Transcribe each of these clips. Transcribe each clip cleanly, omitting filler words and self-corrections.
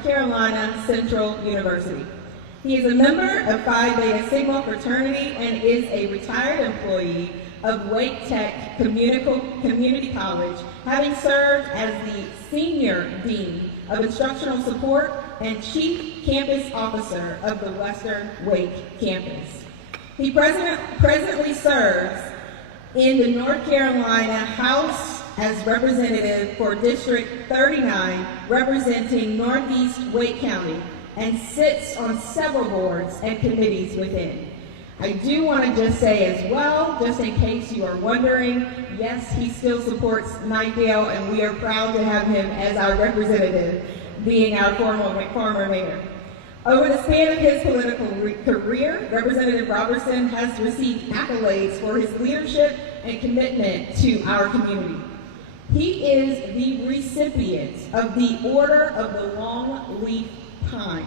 North Carolina Central University. He is a member of Phi Beta Sigma fraternity and is a retired employee of Wake Tech Community College, having served as the Senior Dean of Instructional Support and Chief Campus Officer of the Western Wake Campus. He presently serves in the North Carolina House as representative for District 39, representing Northeast Wake County, and sits on several boards and committees within. I do want to just say as well, just in case you are wondering, yes, he still supports Knightdale, and we are proud to have him as our representative, being our former mayor. Over the span of his political career, Representative Robertson has received accolades for his leadership and commitment to our community. He is the recipient of the Order of the Long Leaf Pine,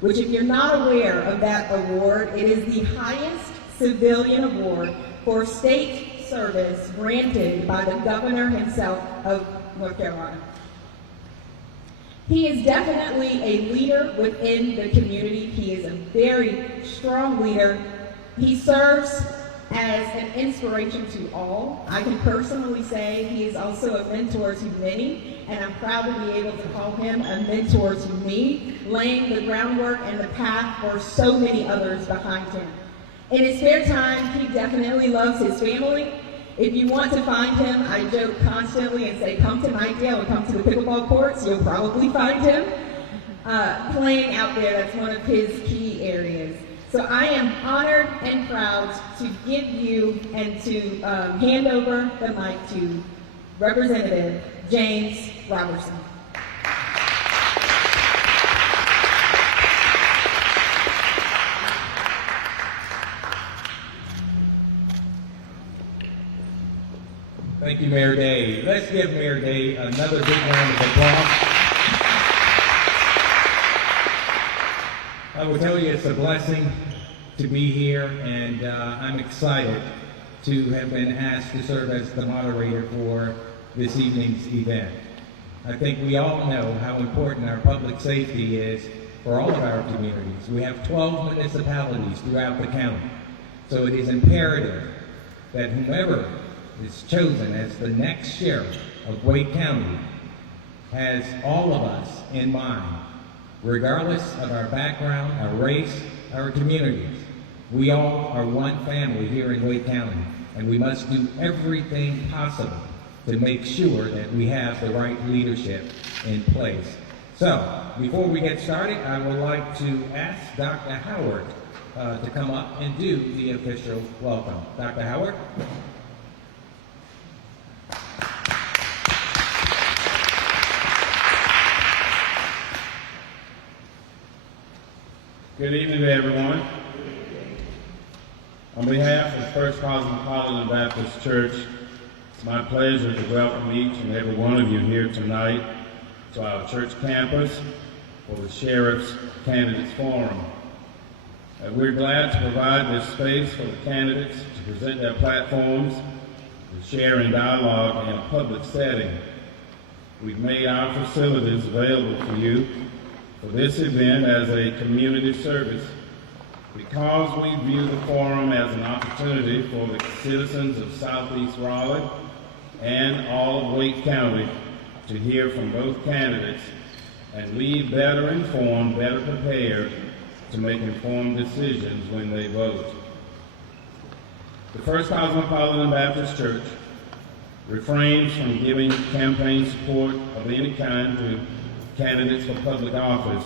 which, if you're not aware of that award, it is the highest civilian award for state service granted by the governor himself of North Carolina. He is definitely a leader within the community. He is a very strong leader. He serves as an inspiration to all. I can personally say he is also a mentor to many, and I'm proud to be able to call him a mentor to me, laying the groundwork and the path for so many others behind him. In his spare time, he definitely loves his family. If you want to find him, I joke constantly and say, come to Knightdale and come to the pickleball courts. You'll probably find him playing out there. That's one of his key areas. So I am honored and proud to give you and to hand over the mic to Representative James Robertson. Thank you, Mayor Day. Let's give Mayor Day another big round of applause. I will tell you it's a blessing to be here, and I'm excited to have been asked to serve as the moderator for this evening's event. I think we all know how important our public safety is for all of our communities. We have 12 municipalities throughout the county, so it is imperative that whomever is chosen as the next sheriff of Wake County has all of us in mind, regardless of our background, our race, our communities. We all are one family here in Wake County, and we must do everything possible to make sure that we have the right leadership in place. So, before we get started, I would like to ask Dr. Howard to come up and do the official welcome. Dr. Howard? Good evening to everyone. On behalf of First Cosmopolitan Baptist Church, it's my pleasure to welcome each and every one of you here tonight to our church campus for the Sheriff's Candidates Forum. We're glad to provide this space for the candidates to present their platforms, to share in dialogue in a public setting. We've made our facilities available for you for this event as a community service because we view the forum as an opportunity for the citizens of Southeast Raleigh and all of Wake County to hear from both candidates and leave better informed, better prepared to make informed decisions when they vote. The First Cosmopolitan Baptist Church refrains from giving campaign support of any kind to candidates for public office.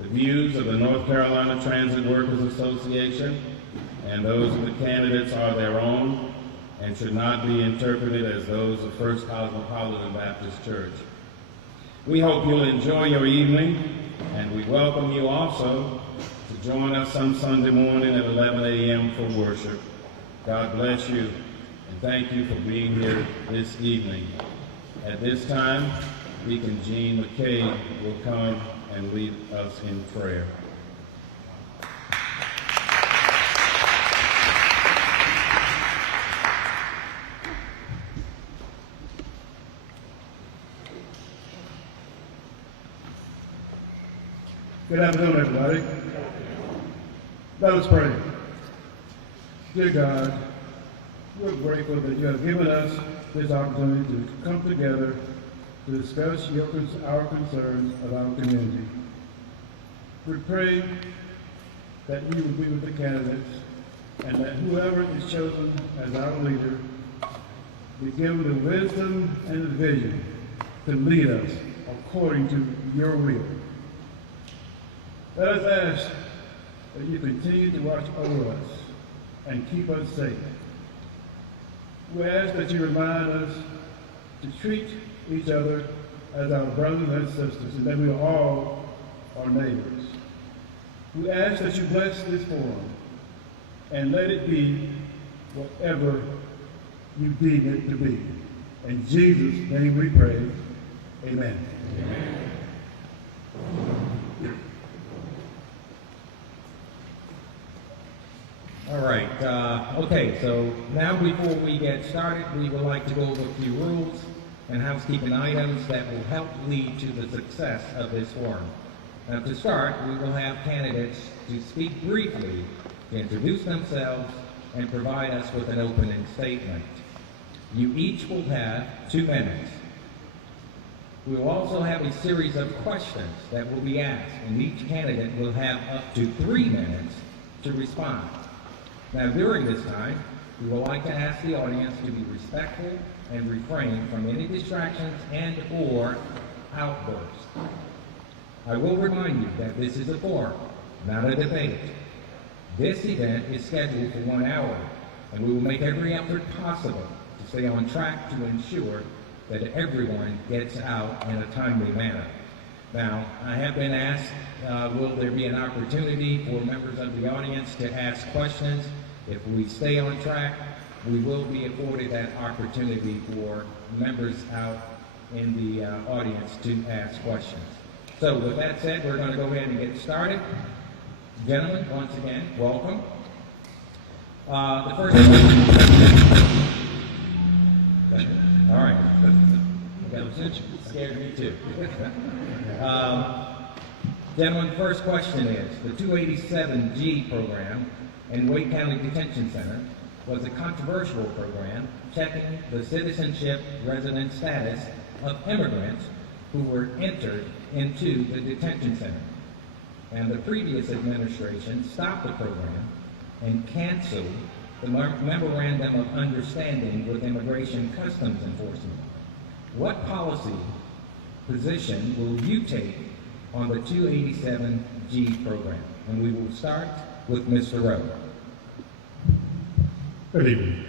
The views of the North Carolina Transit Workers Association and those of the candidates are their own and should not be interpreted as those of First Cosmopolitan Baptist Church. We hope you'll enjoy your evening, and we welcome you also to join us some Sunday morning at 11 a.m. for worship. God bless you, and thank you for being here this evening. At this time, Deacon Gene McCabe will come and lead us in prayer. Good afternoon, everybody. Let us pray. Dear God, we're grateful that you have given us this opportunity to come together to discuss our concerns of our community. We pray that you will be with the candidates and that whoever is chosen as our leader be given the wisdom and the vision to lead us according to your will. Let us ask that you continue to watch over us and keep us safe. We ask that you remind us to treat each other as our brothers and sisters, and that we all are neighbors. We ask that you bless this forum and let it be whatever you deem it to be. In Jesus' name we pray. Amen. Amen. All right, okay, so now before we get started, we would like to go over a few rules and housekeeping items that will help lead to the success of this forum. Now to start, we will have candidates to speak briefly, to introduce themselves, and provide us with an opening statement. You each will have 2 minutes. We will also have a series of questions that will be asked, and each candidate will have up to 3 minutes to respond. Now, during this time, we would like to ask the audience to be respectful and refrain from any distractions and/or outbursts. I will remind you that this is a forum, not a debate. This event is scheduled for 1 hour, and we will make every effort possible to stay on track to ensure that everyone gets out in a timely manner. Now, I have been asked, will there be an opportunity for members of the audience to ask questions? If we stay on track, we will be afforded that opportunity for members out in the audience to ask questions. So with that said, we're going to go ahead and get started. Gentlemen, once again, welcome. The first all right. That scared me too. Gentlemen, the first question is, the 287G program in Wake County Detention Center was a controversial program checking the citizenship resident status of immigrants who were entered into the detention center. And the previous administration stopped the program and canceled the Memorandum of Understanding with Immigration Customs Enforcement. What policy position will you take on the 287G program? And we will start with Mr. Rowe. Good evening.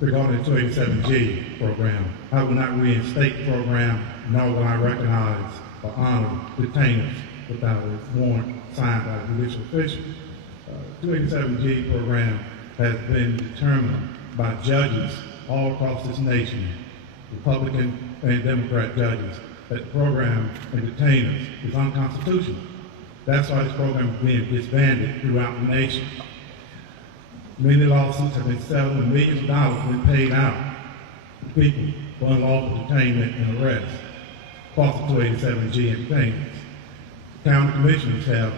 Regarding the 287G program, I will not reinstate the program, nor will I recognize or honor detainers without a warrant signed by a judicial official. 287G program has been determined by judges all across this nation, Republican and Democrat judges, that the program and detainers is unconstitutional. That's why this program is being disbanded throughout the nation. Many lawsuits have been settled and millions of dollars have been paid out to people for unlawful detainment and arrest across the 287G and detainers. County commissioners have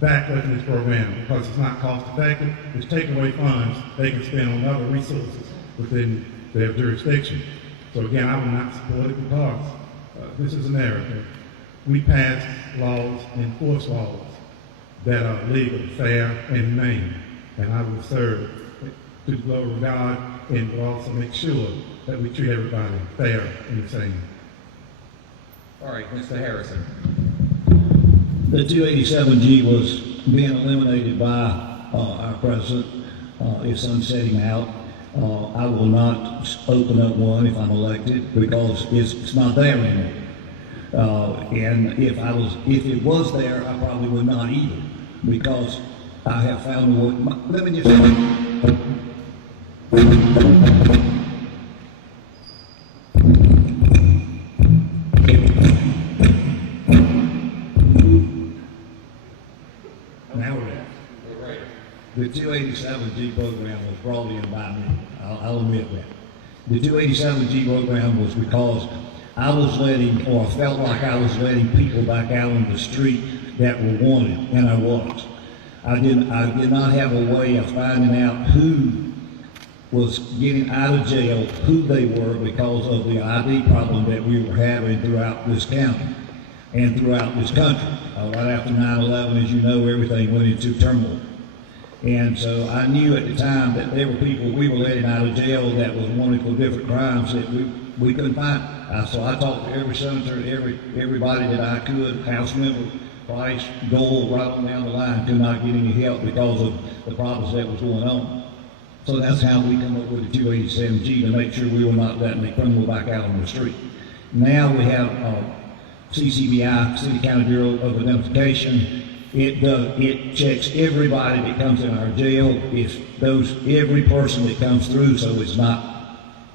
backed up this program because it's not cost effective. It's taking away funds they can spend on other resources within their jurisdiction. So again, I will not support it because this is America. We pass laws, enforce laws that are legal, fair, and humane. And I will serve to the glory of God and will also make sure that we treat everybody fair and the same. All right, Mr. Harrison. The 287G was being eliminated by our president. It's unsetting out. I will not open up one if I'm elected because it's not there anymore. And if it was there, I probably would not either because I have found what. Let me just. Now we're ready. The 287G program was brought in by me. I'll admit that. The 287G program was because I was letting, or I felt like I was letting people back out on the street that were wanted, and I was. I did not have a way of finding out who was getting out of jail, who they were, because of the ID problem that we were having throughout this county and throughout this country. Right after 9/11, as you know, everything went into turmoil. And so I knew at the time that there were people we were letting out of jail that was wanted for different crimes that we couldn't find. So I talked to every senator, everybody that I could, House member, Price, Dole, right on down the line, could not get any help because of the problems that was going on. So that's how we come up with the 287G, to make sure we were not letting the criminal back out on the street. Now we have CCBI, City County Bureau of Identification. It checks everybody that comes in our jail. Every person that comes through, so it's not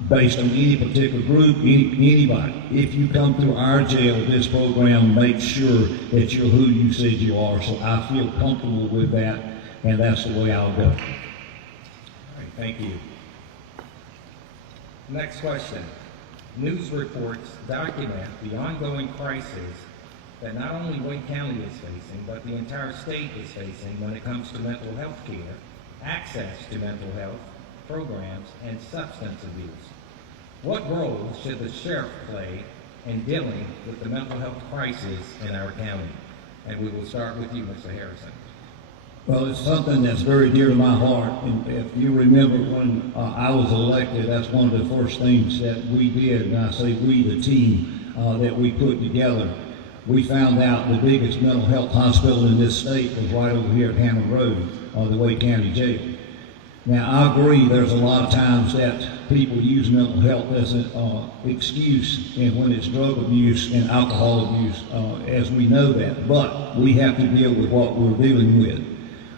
based on any particular group, anybody. If you come through our jail, this program makes sure that you're who you said you are. So I feel comfortable with that, and that's the way I'll go. All right, thank you. Next question. News reports document the ongoing crisis that not only Wake County is facing, but the entire state is facing when it comes to mental health care, access to mental health programs, and substance abuse. What role should the sheriff play in dealing with the mental health crisis in our county? And we will start with you, Mr. Harrison. Well, it's something that's very dear to my heart. And if you remember when I was elected, that's one of the first things that we did, and I say we, the team that we put together. We found out the biggest mental health hospital in this state was right over here at Hammond Road, the Wake County Jail. Now, I agree there's a lot of times that people use mental health as an excuse, and when it's drug abuse and alcohol abuse, as we know that. But we have to deal with what we're dealing with.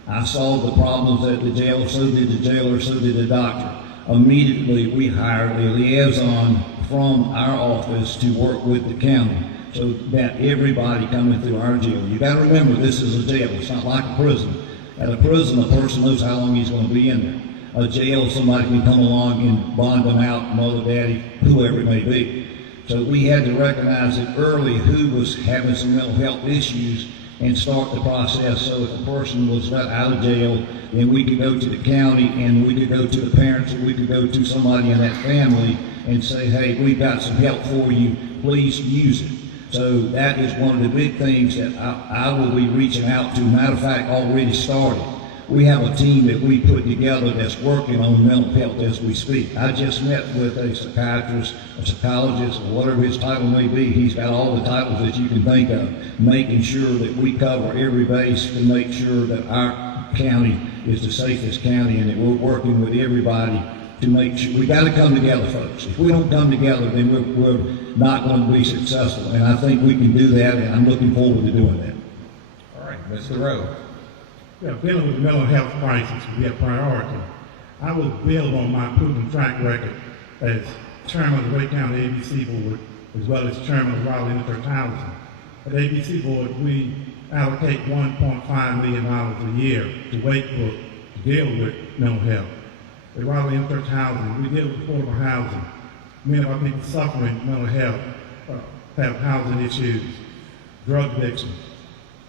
I saw the problems at the jail, so did the jailer, so did the doctor. Immediately, we hired a liaison from our office to work with the county, so that everybody coming through our jail. You got to remember, this is a jail. It's not like a prison. At a prison, a person knows how long he's going to be in there. A jail, somebody can come along and bond them out, mother, daddy, whoever it may be. So we had to recognize it early who was having some mental health issues and start the process. So if a person was let out of jail, then we could go to the county and we could go to the parents, or we could go to somebody in that family and say, hey, we've got some help for you, please use it. So that is one of the big things that I will be reaching out to. Matter of fact, already started. We have a team that we put together that's working on mental health as we speak. I just met with a psychiatrist, a psychologist, or whatever his title may be. He's got all the titles that you can think of, making sure that we cover every base to make sure that our county is the safest county, and that we're working with everybody to make sure. We got to come together, folks. If we don't come together, then we're not going to be successful. And I think we can do that, and I'm looking forward to doing that. All right, Mr. Rowe. Yeah, dealing with the mental health crisis will be a priority. I will build on my proven track record as chairman of the Wake County ABC Board, as well as chairman of WRAL-TV Housing. At the ABC Board, we allocate $1.5 million a year to Wake Brook to deal with mental health. At WRAL-TV Housing, we deal with affordable housing. Many of our people suffering mental health have housing issues, drug addiction.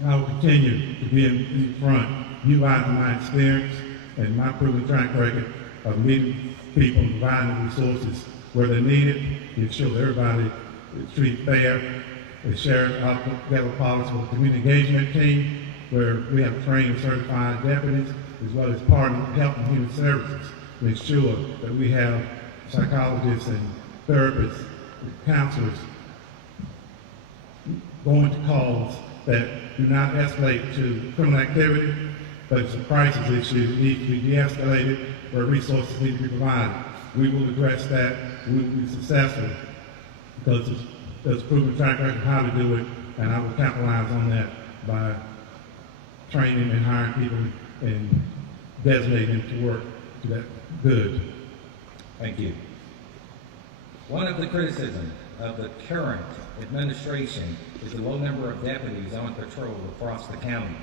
I will continue to be in front, utilizing my experience and my proven track record of meeting people and providing resources where they're needed to ensure that everybody is treated fair. The sheriff together policy with the community engagement team, where we have trained and certified deputies, as well as partners with Health and Human Services, to ensure that we have psychologists and therapists, counselors going to calls that do not escalate to criminal activity, but it's a crisis issue that needs to be de-escalated, where resources need to be provided. We will address that. We will be successful because there's a proven track record of how to do it, and I will capitalize on that by training and hiring people and designating them to work to that good. Thank you. One of the criticisms of the current administration is the low number of deputies on patrol across the county,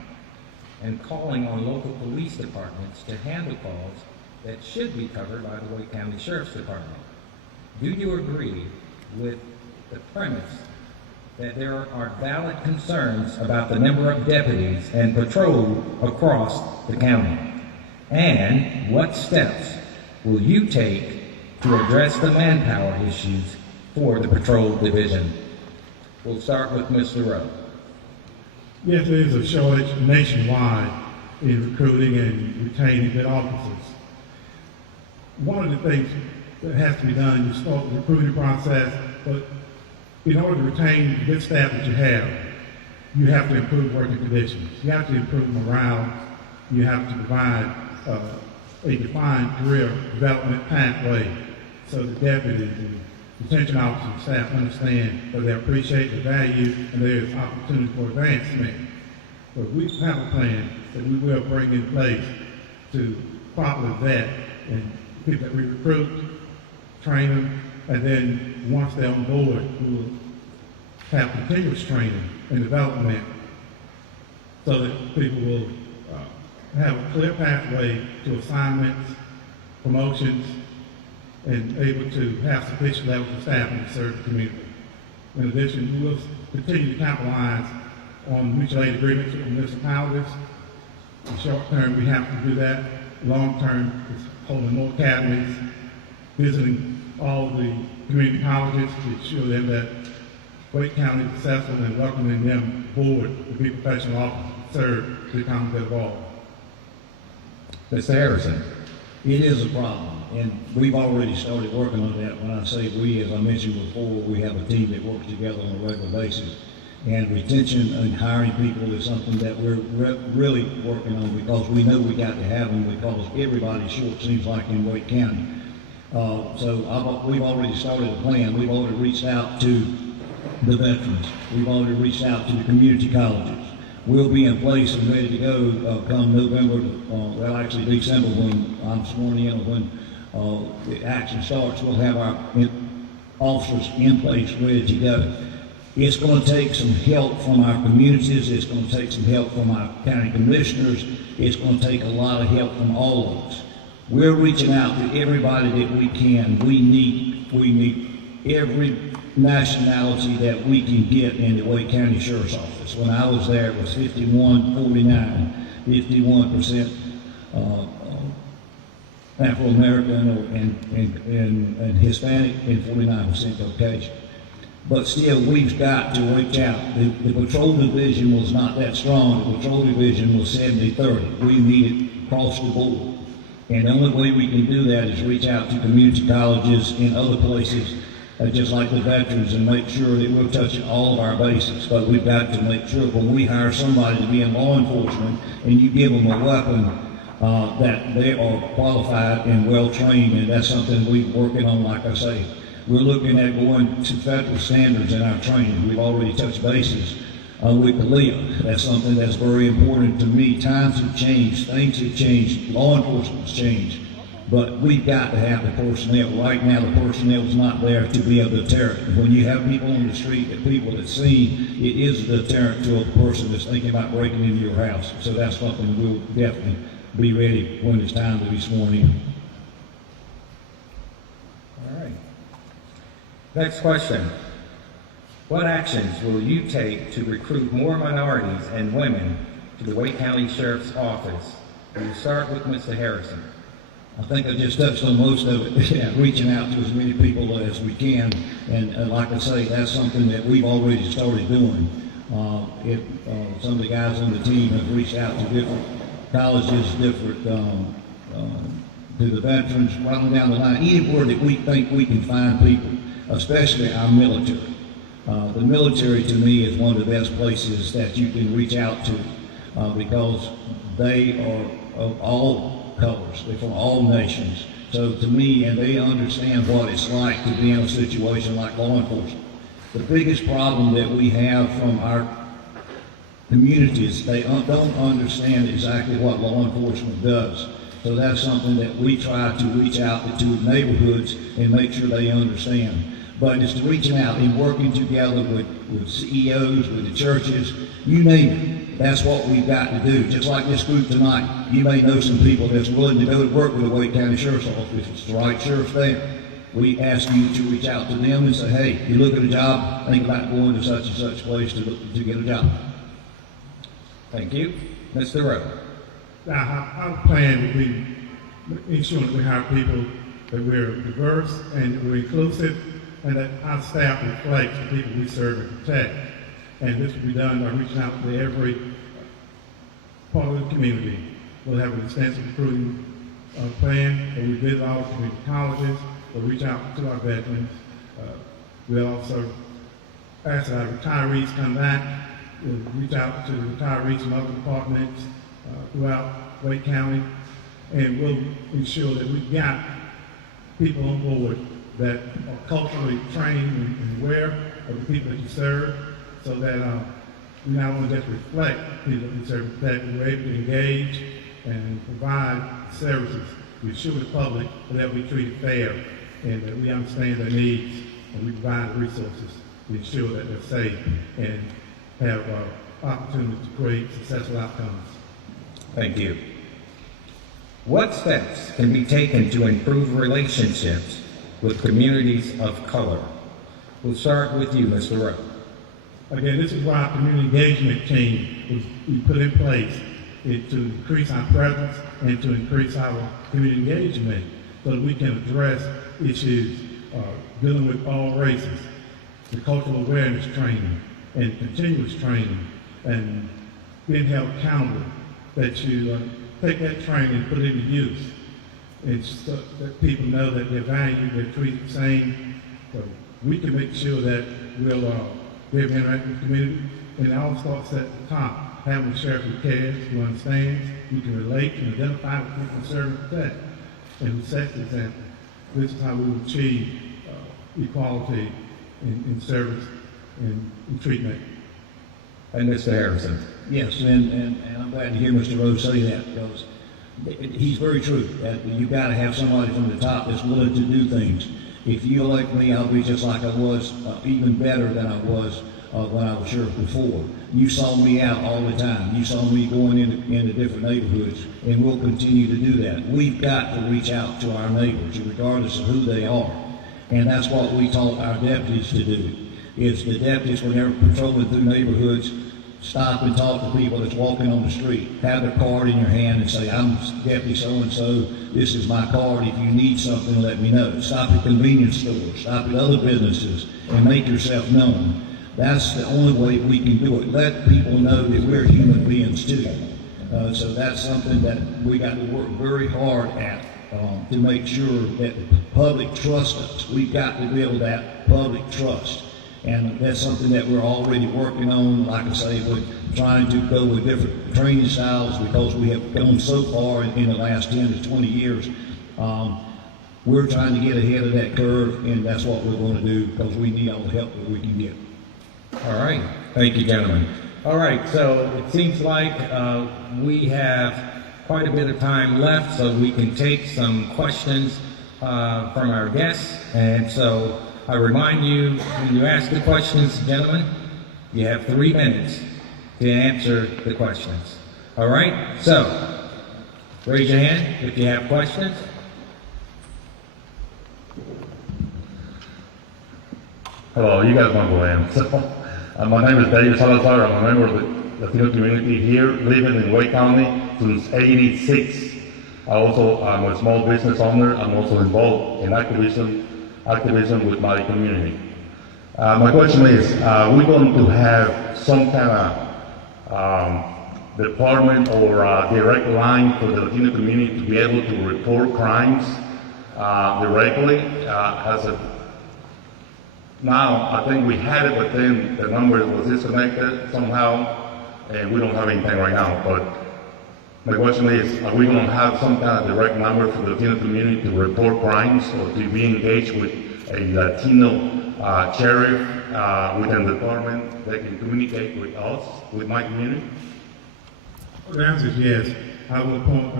and calling on local police departments to handle calls that should be covered by the Wake County Sheriff's Department. Do you agree with the premise that there are valid concerns about the number of deputies and patrol across the county? And what steps will you take to address the manpower issues for the patrol division? We'll start with Mr. Rowe. Yes, there is a shortage nationwide in recruiting and retaining good officers. One of the things that has to be done, you start the recruiting process, but in order to retain the good staff that you have to improve working conditions. You have to improve morale. You have to provide a defined career development pathway so the deputies and detention officers and staff understand that they appreciate the value and there is opportunity for advancement. But we have a plan that we will bring in place to properly vet and people that we recruit, train them, and then once they're on board, we will have continuous training and development so that people will have a clear pathway to assignments, promotions, and able to have sufficient levels of staffing to serve the community. In addition, we will continue to capitalize on mutual aid agreements with municipalities. In the short term, we have to do that. Long term, is holding more academies, visiting all the community colleges to ensure them that Wake County is successful and welcoming them aboard to be professional officers to serve the common good of all. Mr. Harrison. It is a problem, and we've already started working on that. When I say we, as I mentioned before, we have a team that works together on a regular basis. And retention and hiring people is something that we're really working on because we know we got to have them because everybody's short, seems like, in Wake County. We've already started a plan. We've already reached out to the veterans. We've already reached out to the community colleges. We'll be in place and ready to go come November, actually December when I'm sworn in, or when the action starts. We'll have our officers in place ready to go. It's going to take some help from our communities. It's going to take some help from our county commissioners. It's going to take a lot of help from all of us. We're reaching out to everybody that we can. We need every nationality that we can get in the Wake County Sheriff's Office. When I was there, it was 51-49, 51% Afro-American and Hispanic, and 49% Caucasian. But still, we've got to reach out. The patrol division was not that strong. The patrol division was 70-30. We need it across the board. And the only way we can do that is reach out to community colleges in other places, just like the veterans, and make sure that we're touching all of our bases. But we've got to make sure when we hire somebody to be in law enforcement and you give them a weapon, that they are qualified and well-trained, and that's something we're working on, like I say. We're looking at going to federal standards in our training. We've already touched bases with the LEA. That's something that's very important to me. Times have changed, things have changed, law enforcement's changed, but we've got to have the personnel. Right now, the personnel is not there to be a deterrent. When you have people on the street, the people that see, it is a deterrent to a person that's thinking about breaking into your house. So that's something we'll definitely be ready when it's time to be sworn in. All right. Next question. What actions will you take to recruit more minorities and women to the Wake County Sheriff's Office? We'll start with Mr. Harrison. I think I just touched on most of it, reaching out to as many people as we can. And like I say, that's something that we've already started doing. Some of the guys on the team have reached out to different colleges, different to the veterans, right on down the line, anywhere that we think we can find people, especially our military. The military, to me, is one of the best places that you can reach out to because they are of all colors. They're from all nations. So to me, and they understand what it's like to be in a situation like law enforcement. The biggest problem that we have from our communities, they don't understand exactly what law enforcement does. So that's something that we try to reach out to neighborhoods and make sure they understand. But it's reaching out and working together with CEOs, with the churches, you name it. That's what we've got to do. Just like this group tonight, you may know some people that's willing to go to work with the Wake County Sheriff's Office if it's the right sheriff's there. we ask you to reach out to them and say, hey, you look at a job, think about going to such and such place to get a job. Thank you. Mr. Rowe. Now, our plan would be ensuring that we hire people, that we're diverse and that we're inclusive, and that our staff reflects the people we serve and protect. And this will be done by reaching out to every part of the community. We'll have an extensive recruiting plan, where we visit all the community colleges, we'll reach out to our veterans. We'll also ask that our retirees come back. We'll reach out to the retirees from other departments throughout Wake County, and we'll ensure that we've got people on board that are culturally trained and aware of the people that you serve, so that we not only just reflect people that we serve, that we're able to engage and provide services. We assure the public that they'll be treated fair and that we understand their needs and we provide the resources to ensure that they're safe and have opportunities to create successful outcomes. Thank you. What steps can be taken to improve relationships with communities of color? We'll start with you, Mr. Rowe. Again, this is why our community engagement team was put in place, to increase our presence and to increase our community engagement so that we can address issues dealing with all races, the cultural awareness training and continuous training, and being held accountable, that you take that training and put it into use. It's so that people know that they're valued, they're treated the same. So we can make sure that we'll be able to interact with the community, and it all starts at the top. Having a sheriff who cares, who understands, who can relate and identify with people and serve and protect, and who sets the example. This is how we will achieve equality in service and in treatment. And Mr. Harrison. Yes, and I'm glad to hear Mr. Rose say that, because he's very true. That you've got to have somebody from the top that's willing to do things. If you elect me, I'll be just like I was, even better than I was when I was sheriff before. You saw me out all the time. You saw me going into different neighborhoods, and we'll continue to do that. We've got to reach out to our neighbors, regardless of who they are. And that's what we taught our deputies to do. Is the deputies, when they're patrolling through neighborhoods, stop and talk to people that's walking on the street. Have their card in your hand and say, I'm Deputy so-and-so, this is my card. If you need something, let me know. Stop at convenience stores, stop at other businesses, and make yourself known. That's the only way we can do it. Let people know that we're human beings too. So that's something that we got to work very hard at to make sure that the public trusts us. We've got to build that public trust. And that's something that we're already working on. Like I say, we're trying to go with different training styles because we have gone so far in the last 10 to 20 years. We're trying to get ahead of that curve, and that's what we're going to do because we need all the help that we can get. All right. Thank you, gentlemen. All right. So it seems like we have quite a bit of time left, so we can take some questions from our guests. And so I remind you, when you ask the questions, gentlemen, you have 3 minutes to answer the questions. All right? So, raise your hand if you have questions. Hello, you guys know who I am. So, my name is David Salazar. I'm a member of the Latino community here, living in Wake County since '86. I'm a small business owner. I'm also involved in activism with my community. My question is, we're going to have some kind of department or direct line for the Latino community to be able to report crimes directly. Now, I think we had it, but then the number was disconnected somehow, and we don't have anything right now. But my question is, are we going to have some kind of direct number for the Latino community to report crimes or to be engaged with a Latino sheriff within the department that can communicate with us, with my community? Well, the answer is yes. I will appoint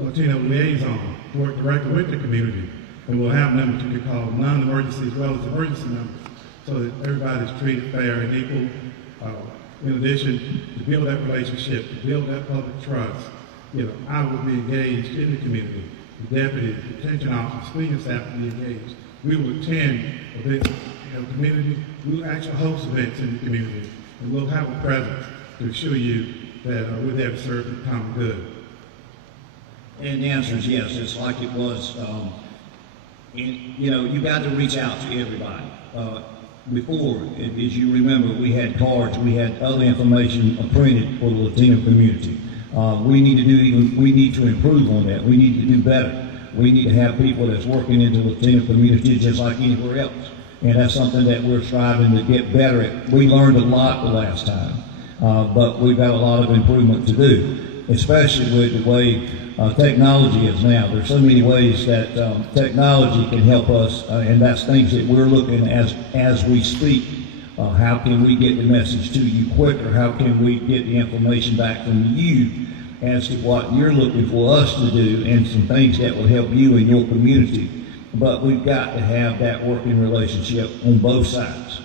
a Latino liaison to work directly with the community, and we'll have numbers you can call non-emergency as well as emergency numbers, so that everybody's treated fair and equal. In addition, to build that relationship, to build that public trust, I will be engaged in the community. The deputies, the detention officers, cleaning staff will be engaged We will attend events in the community. We will actually host events in the community, and we'll have a presence to assure you that we're there to serve the common good. And the answer is yes. It's like it was. You got to reach out to everybody. Before, as you remember, we had cards, we had other information printed for the Latino community. We need to improve on that. We need to do better. We need to have people that's working in the Latino community just like anywhere else. And that's something that we're striving to get better at. We learned a lot the last time, but we've got a lot of improvement to do, especially with the way technology is now. There's so many ways that technology can help us, and that's things that we're looking as we speak. How can we get the message to you quicker? How can we get the information back from you as to what you're looking for us to do and some things that will help you in your community? But we've got to have that working relationship on both sides.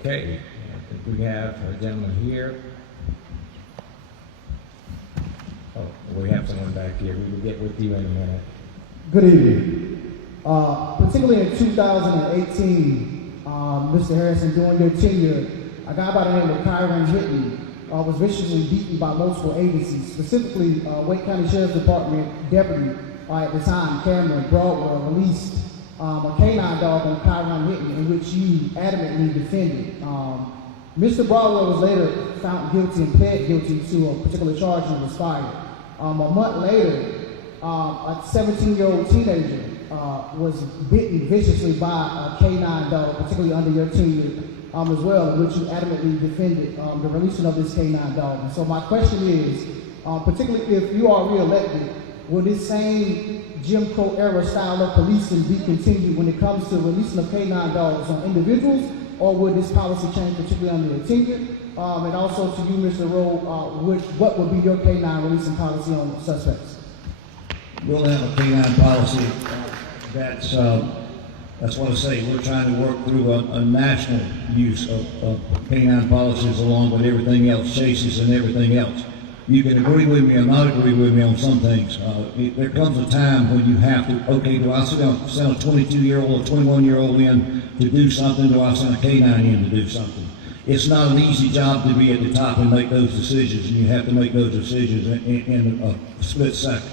Okay, I think we have a gentleman here. Oh, we have someone back here. We will get with you in a minute. Good evening. Particularly in 2018, Mr. Harrison, during your tenure, a guy by the name of Kyron Hinton was viciously beaten by multiple agencies, specifically Wake County Sheriff's Department deputy at the time, Cameron Broadwell, released a canine dog on Kyron Hinton, in which you adamantly defended. Mr. Broadwell was later found guilty and pled guilty to a particular charge and was fired. A month later, a 17-year-old teenager was bitten viciously by a canine dog, particularly under your tenure as well, in which you adamantly defended the releasing of this canine dog. And so my question is, particularly if you are reelected, will this same Jim Crow era style of policing be continued when it comes to releasing of canine dogs on individuals, or would this policy change, particularly under your tenure? And also to you, Mr. Rowe, what would be your canine releasing policy on suspects? We'll have a canine policy. That's what I say. We're trying to work through a national use of canine policies along with everything else, chases and everything else. You can agree with me or not agree with me on some things. There comes a time when you have to, okay, do I send a 22-year-old or 21-year-old in to do something? Do I send a canine in to do something? It's not an easy job to be at the top and make those decisions, and you have to make those decisions in a split second.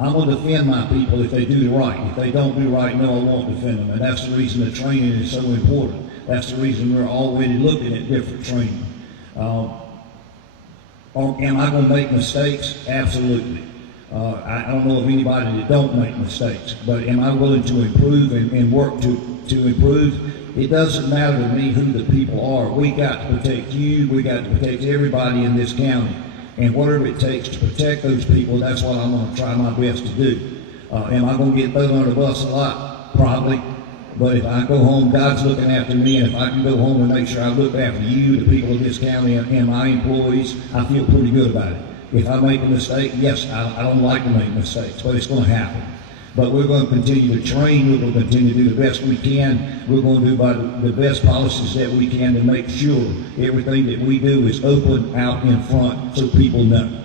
I'm going to defend my people if they do the right. If they don't do right, no, I won't defend them. And that's the reason the training is so important. That's the reason we're already looking at different training. Am I going to make mistakes? Absolutely. I don't know of anybody that don't make mistakes. But am I willing to improve and work to improve? It doesn't matter to me who the people are. We got to protect you. We got to protect everybody in this county. And whatever it takes to protect those people, that's what I'm going to try my best to do. Am I going to get thrown under the bus a lot? Probably. But if I go home, God's looking after me, and if I can go home and make sure I look after you, the people of this county, and my employees, I feel pretty good about it. If I make a mistake, yes, I don't like to make mistakes, but it's going to happen. But we're going to continue to train. We're going to continue to do the best we can. We're going to do by the best policies that we can to make sure everything that we do is open out in front so people know.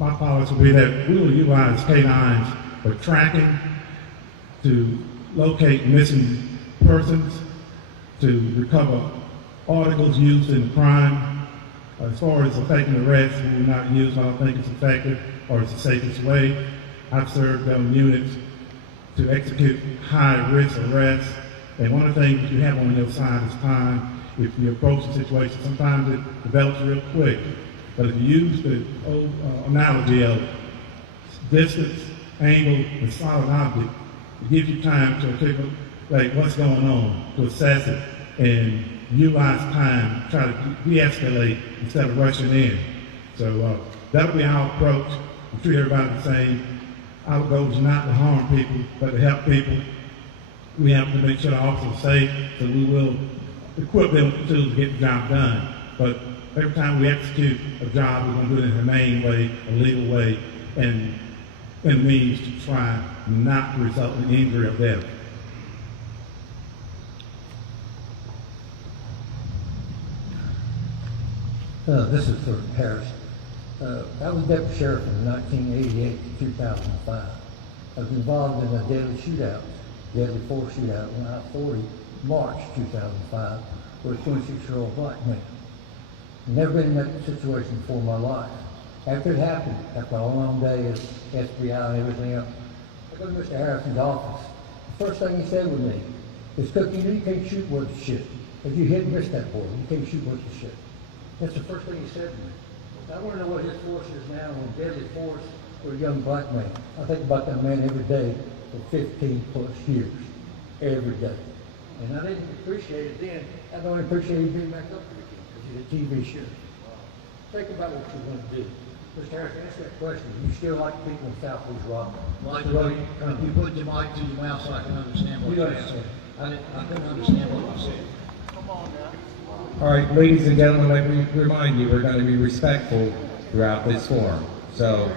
My policy will be that we will utilize canines for tracking, to locate missing persons, to recover articles used in the crime. As far as effective arrests, we will not use, I don't think it's effective or it's the safest way. I've served units to execute high-risk arrests, and one of the things you have on your side is time. If you approach the situation, sometimes it develops real quick, but if you use the old analogy of distance, angle, and solid object, it gives you time to articulate what's going on, to assess it, and utilize time, try to de-escalate instead of rushing in. So that'll be our approach. We treat everybody the same. Our goal is not to harm people, but to help people. We have to make sure the officers are safe, so we will equip them with the tools to get the job done. But every time we execute a job, we're going to do it in a humane way, a legal way, and means to try not to result in injury or death. This is for Harris. I was deputy sheriff from 1988 to 2005. I was involved in a deadly force shootout on I-40, March 2005, with a 26-year-old black man. Never been in that situation before in my life. After it happened, after a long day of FBI and everything else, I go to Mr. Harrison's office. The first thing he said with me is, Cook, you know you can't shoot worth of shit. If you hit and miss that boy, you can't shoot worth of shit. That's the first thing he said to me. I want to know what his force is now on deadly force for a young black man. I think about that man every day for 15 plus years. Every day. And I didn't appreciate it then. I don't appreciate him being back up here again because he's a TV sheriff. Think about what you want to do. Mr. Harrison, ask that question. You still like people in Southeast Rock? Like the way you put your mic to your mouth so I can understand what you're saying. I couldn't understand what you said. All right, ladies and gentlemen, let me remind you, we're going to be respectful throughout this forum. So,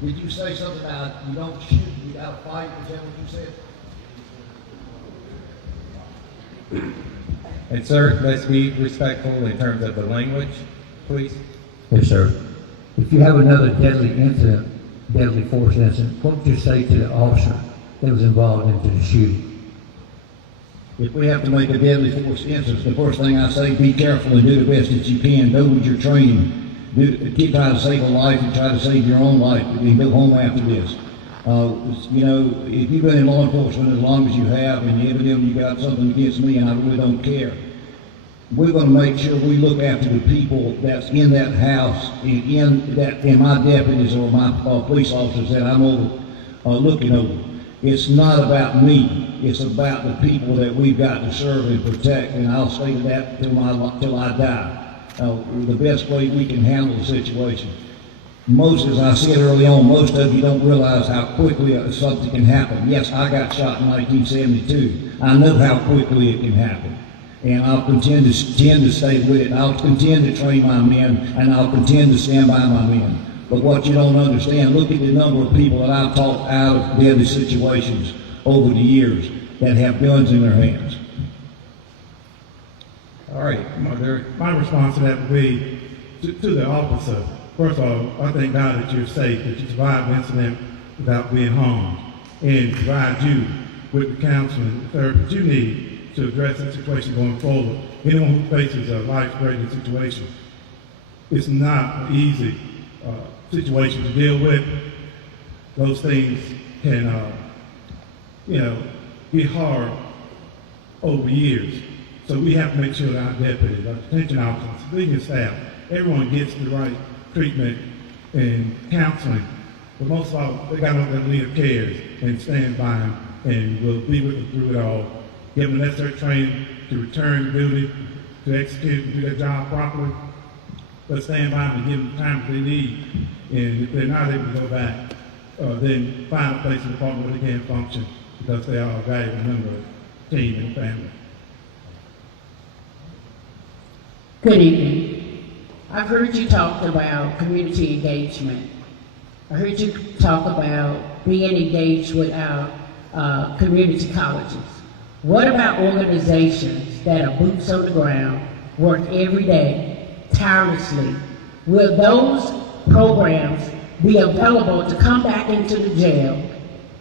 Did you say something about you don't shoot, you gotta fight? Is that what you said? and sir, let's be respectful in terms of the language, please. Yes, sir. If you have another deadly incident, deadly force incident, what would you say to the officer that was involved into the shooting? If we have to make a deadly force instance, the first thing I say, be careful and do the best that you can. Go with your training. Keep trying to save a life and try to save your own life and go home after this. You know, if you've been in law enforcement as long as you have and evidently you got something against me and I really don't care, we're going to make sure we look after the people that's in that house, in my deputies or my police officers that I'm looking over. It's not about me. It's about the people that we've got to serve and protect, and I'll stay to that till I die. The best way we can handle the situation. Most, as I said early on, most of you don't realize how quickly something can happen. Yes, I got shot in 1972. I know how quickly it can happen. And I'll continue to stay with it. I'll continue to train my men, and I'll continue to stand by my men. But what you don't understand, look at the number of people that I've talked out of deadly situations over the years that have guns in their hands. All right, My response to that would be to the officer. First of all, I thank God that you're safe, that you survived the incident without being harmed, and provide you with the counseling and therapy that you need to address that situation going forward. Anyone who faces a life-threatening situation, it's not an easy situation to deal with. Those things can, be hard over years. So we have to make sure that our deputies, our detention officers, civilian staff, everyone gets the right treatment and counseling. But most of all, they got to know that the leader cares and stand by them and will be with them through it all. Give them necessary training to return to duty, to execute and do their job properly. But stand by them and give them the time that they need. And if they're not able to go back, then find a place in the department where they can function because they are a valuable member of the team and family. Good evening. I've heard you talk about community engagement. I heard you talk about being engaged with our community colleges. What about organizations that are boots on the ground, work every day, tirelessly? Will those programs be available to come back into the jail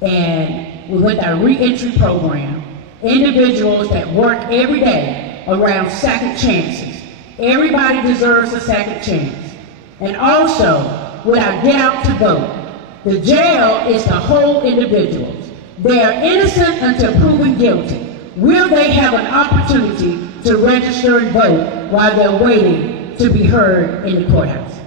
and with our reentry program, individuals that work every day around second chances? Everybody deserves a second chance. And also, with our get out to vote, the jail is to hold individuals. They are innocent until proven guilty. Will they have an opportunity to register and vote while they're waiting to be heard in the courthouse?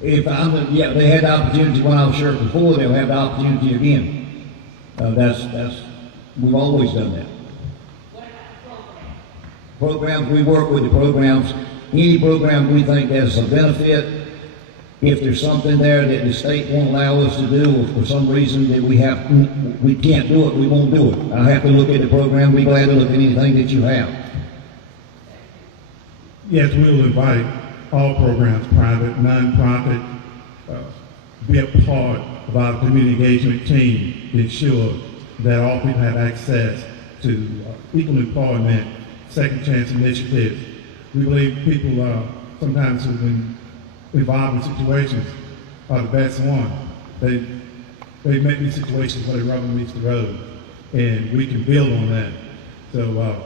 They had the opportunity when I was sheriff before, they'll have the opportunity again. We've always done that. Programs, we work with the programs. Any program we think has a benefit, if there's something there that the state won't allow us to do, or for some reason that we can't do it, we won't do it. I have to look at the program, be glad to look at anything that you have. yes, we will invite all programs, private, nonprofit, be a part of our community engagement team to ensure that all people have access to equal employment, second chance initiatives. We believe people sometimes who've been involved in situations are the best one. They make these situations where the rubber meets the road, and we can build on that. So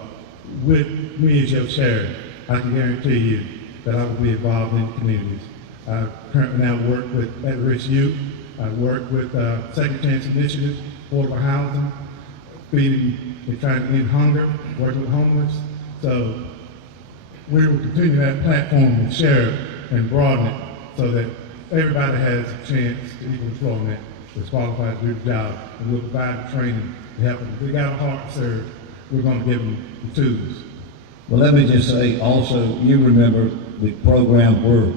with me as your chair, I can guarantee you that I will be involved in communities. I currently now work with at-risk youth. I work with Second Chance Initiative, affordable housing, feeding and trying to end hunger, working with homeless. So we will continue that platform and share it and broaden it so that everybody has a chance to equal employment, is qualified to do the job, and we'll provide the training to help them. If they got a heart to serve, we're going to give them the tools. Well, let me just say also, you remember the program where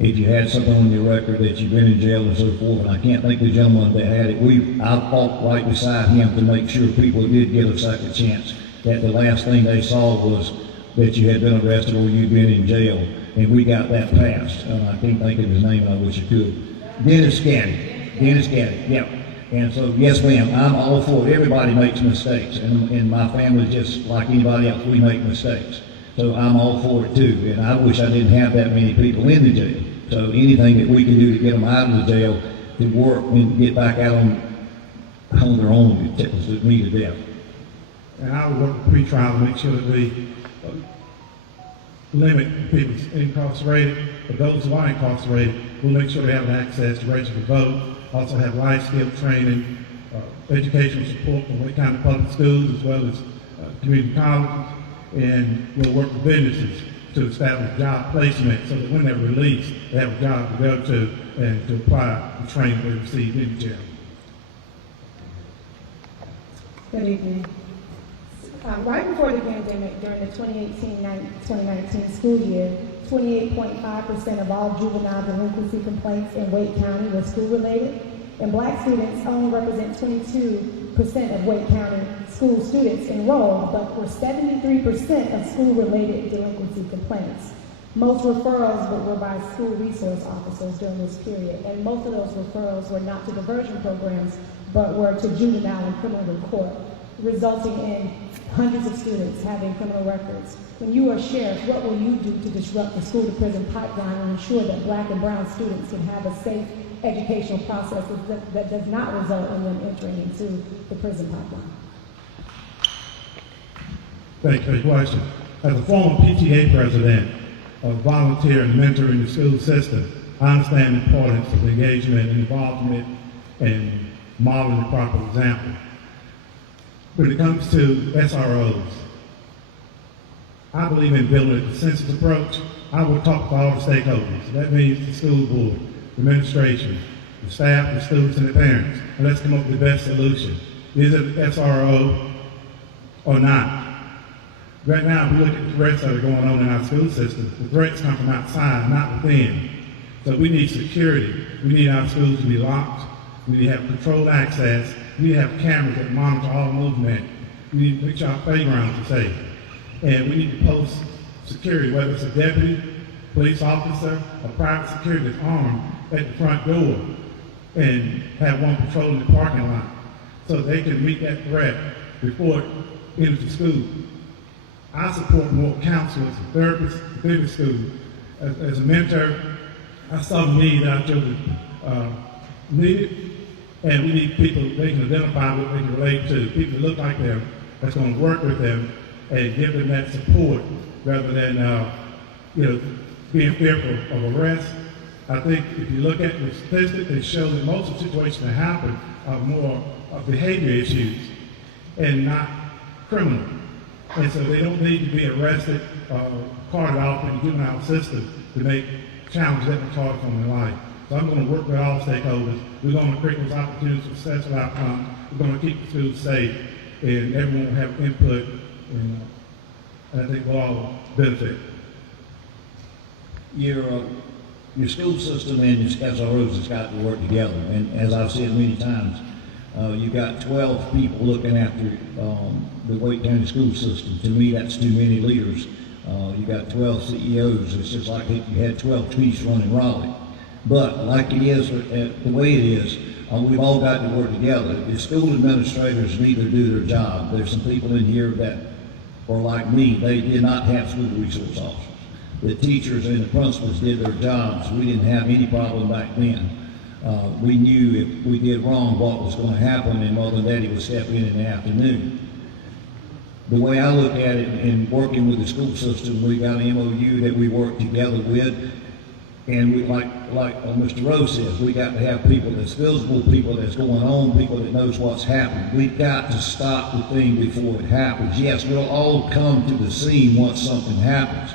if you had something on your record that you've been in jail and so forth, and I can't think of the gentleman that had it. I fought right beside him to make sure people did get a second chance, that the last thing they saw was that you had been arrested or you'd been in jail, and we got that passed. I can't think of his name, I wish I could. Dennis Gaddy, yeah. And so, yes ma'am, I'm all for it. Everybody makes mistakes, and my family, just like anybody else, we make mistakes. So I'm all for it too, and I wish I didn't have that many people in the jail. So anything that we can do to get them out of the jail to work and get back out on their own, it tickles me to death. And I will work with pre-trial to make sure that we limit people's incarcerated, but those who are incarcerated, we'll make sure they have access to register to vote, also have life skill training, educational support from Wake County Public Schools as well as community colleges, and we'll work with businesses to establish job placement so that when they're released, they have a job to go to and to apply the training they received in jail. Good evening. Right before the pandemic, during the 2018-2019 school year, 28.5% of all juvenile delinquency complaints in Wake County were school-related, and Black students only represent 22% of Wake County school students enrolled, but were 73% of school-related delinquency complaints. Most referrals were by school resource officers during this period, and most of those referrals were not to diversion programs, but were to juvenile and criminal court, resulting in hundreds of students having criminal records. When you are sheriff, what will you do to disrupt the school-to-prison pipeline and ensure that Black and brown students can have a safe educational process that does not result in them entering into the prison pipeline? Thank you for your question. As a former PTA president, a volunteer and mentor in the school system, I understand the importance of engagement and involvement and modeling the proper example. When it comes to SROs, I believe in building a consensus approach. I will talk to all the stakeholders. That means the school board, the administration, the staff, the students, and the parents. And let's come up with the best solution. Is it an SRO or not? Right now, if we look at the threats that are going on in our school system, the threats come from outside, not within. So we need security. We need our schools to be locked. We need to have controlled access. We need to have cameras that monitor all movement. We need to make sure our playgrounds are safe. And we need to post security, whether it's a deputy, police officer, or private security that's armed at the front door, and have one patrolling the parking lot so they can meet that threat before it enters the school. I support more counselors and therapists within the school. As a mentor, I saw the need our children needed, and we need people they can identify with, they can relate to, people that look like them, that's going to work with them and give them that support rather than being fearful of arrest. I think if you look at the statistics, they show that most of the situations that happen are more behavior issues and not criminal. And so they don't need to be arrested or carted off in the juvenile system to make challenges that retard from their life. So I'm going to work with all stakeholders. We're going to create those opportunities for successful outcomes. We're going to keep the schools safe, and everyone will have input, and I think we'll all benefit. Your school system and your SROs has got to work together, and as I've said many times, you've got 12 people looking after the Wake County school system. To me, that's too many leaders You got 12 CEOs. It's just like if you had 12 chiefs running Raleigh. But like it is, the way it is, we've all got to work together. The school administrators need to do their job. There's some people in here that are like me. They did not have school resource officers. The teachers and the principals did their jobs. We didn't have any problem back then. We knew if we did wrong what was going to happen, and Mother and Daddy would step in the afternoon. The way I look at it, in working with the school system, we got an MOU that we work together with, and we, like Mr. Rose says, we got to have people that's visible, people that's going on, people that knows what's happening. We've got to stop the thing before it happens. Yes, we'll all come to the scene once something happens.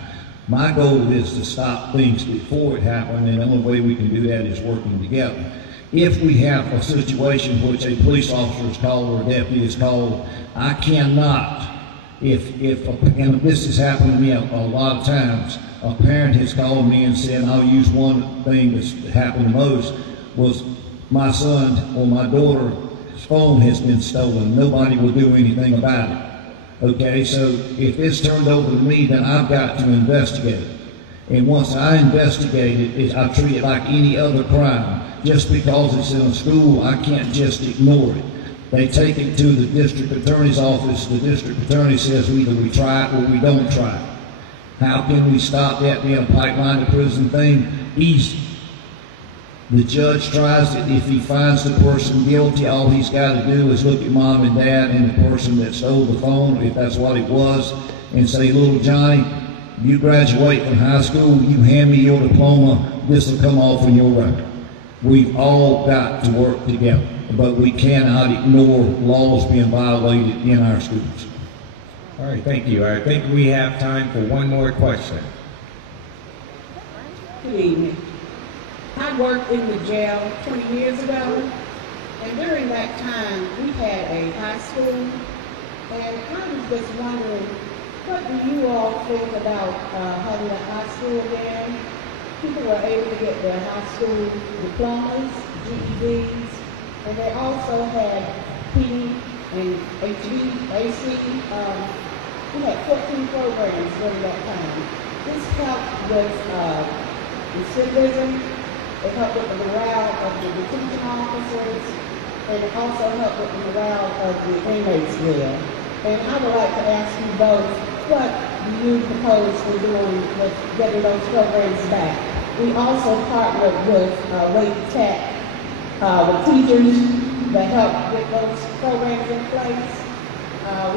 My goal is to stop things before it happens, and the only way we can do that is working together. If we have a situation which a police officer is called or a deputy is called, I cannot, and this has happened to me a lot of times, a parent has called me and said, I'll use one thing that's happened the most, was my son or my daughter's phone has been stolen. Nobody will do anything about it. Okay, so if it's turned over to me, then I've got to investigate it. And once I investigate it, I treat it like any other crime. Just because it's in a school, I can't just ignore it. They take it to the district attorney's office. The district attorney says either we try it or we don't try it. How can we stop that being a pipeline to prison thing? Easy. The judge tries it. If he finds the person guilty, all he's got to do is look at mom and dad and the person that stole the phone, if that's what it was, and say, little Johnny, you graduate from high school, you hand me your diploma, this will come off on your record. We've all got to work together, but we cannot ignore laws being violated in our schools. All right, thank you. I think we have time for one more question. Good evening. I worked in the jail 20 years ago, and during that time, we had a high school, and I was just wondering, what do you all think about having a high school again? People were able to get their high school diplomas, GEDs, and they also had PD and HVAC. We had 14 programs during that time. This helped with recidivism. It helped with the morale of the detention officers, and it also helped with the morale of the inmates there. And I would like to ask you both, what do you propose for doing with getting those programs back? We also partnered with Wake Tech, with teachers that helped get those programs in place.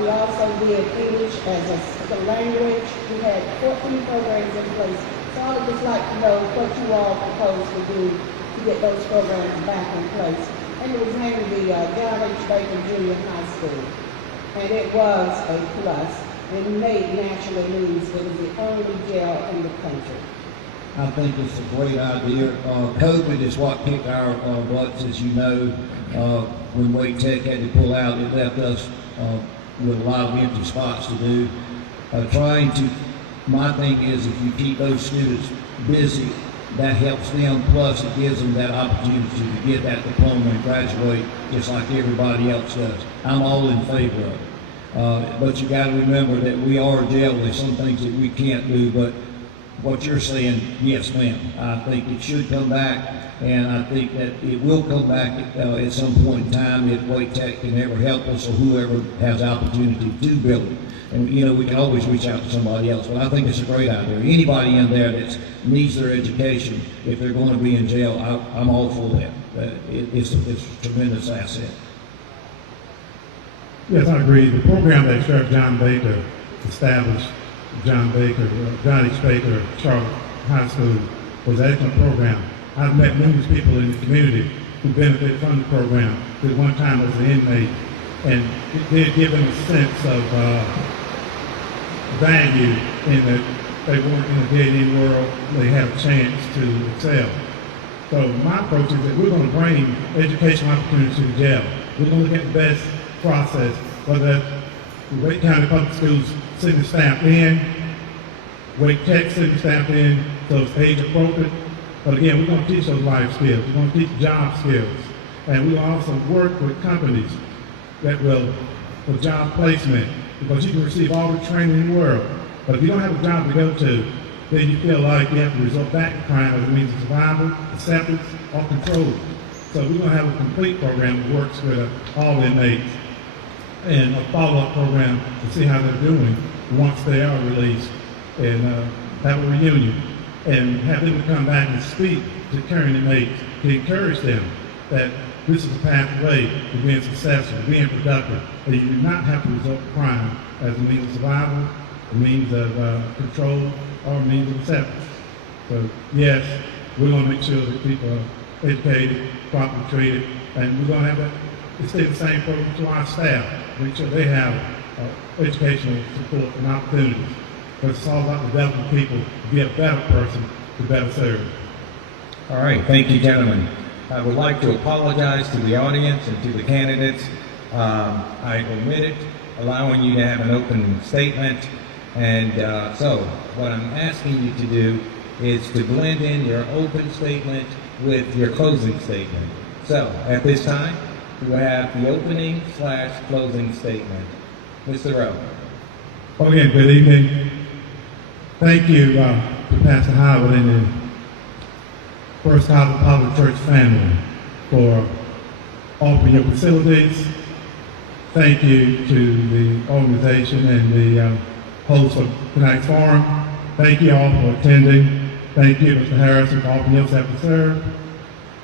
We also did English as a language. We had 14 programs in place. So I would just like to know what you all propose to do to get those programs back in place. And it was named the John H. Baker Junior High School. And it was a plus. And made national news. It was the only jail in the country. I think it's a great idea. COVID is what kicked our butts, as you know. When Wake Tech had to pull out, it left us with a lot of empty spots to do. My thing is, if you keep those students busy, that helps them, plus it gives them that opportunity to get that diploma and graduate just like everybody else does. I'm all in favor of it. But you got to remember that we are a jail. There's some things that we can't do, but what you're saying, yes, ma'am. I think it should come back, and I think that it will come back at some point in time if Wake Tech can ever help us or whoever has the opportunity to build it. And, we can always reach out to somebody else, but I think it's a great idea. Anybody in there that needs their education, if they're going to be in jail, I'm all for that. It's a tremendous asset. Yes, I agree. The program that Sheriff John Baker established, John H. Baker Charlotte High School, was an excellent program. I've met numerous people in the community who benefit from the program. At one time as an inmate, and it did give them a sense of value in that they weren't in a dead-end world. They had a chance to excel. So my approach is that we're going to bring educational opportunities to the jail. We're going to look at the best process, whether that's the Wake County Public Schools sitting staff in, Wake Tech sitting staff in, so it's age appropriate. But again, we're going to teach those life skills. We're going to teach job skills. And we will also work with companies that will, for job placement, because you can receive all the training in the world. But if you don't have a job to go to, then you feel like you have to resort back to crime as a means of survival, acceptance, or control. So we're going to have a complete program that works with all inmates and a follow-up program to see how they're doing once they are released, and have a reunion and have them come back and speak to current inmates to encourage them that this is a pathway to being successful, being productive, that you do not have to resort to crime as a means of survival, a means of control, or a means of acceptance. So yes, we're going to make sure that people are educated, properly treated, and we're going to have that, extend the same program to our staff, make sure they have educational support and opportunities. But it's all about developing people to be a better person to better serve. All right, thank you, gentlemen. I would like to apologize to the audience and to the candidates. I omitted allowing you to have an open statement. And so what I'm asking you to do is to blend in your open statement with your closing statement. So at this time, we have the opening/closing statement. Mr. Rowe. Again, good evening. Thank you to Pastor Howard and the First Harvard Public Church family for offering your facilities. Thank you to the organization and the host of tonight's forum. Thank you all for attending. Thank you, Mr. Harrison, for offering yourself to serve.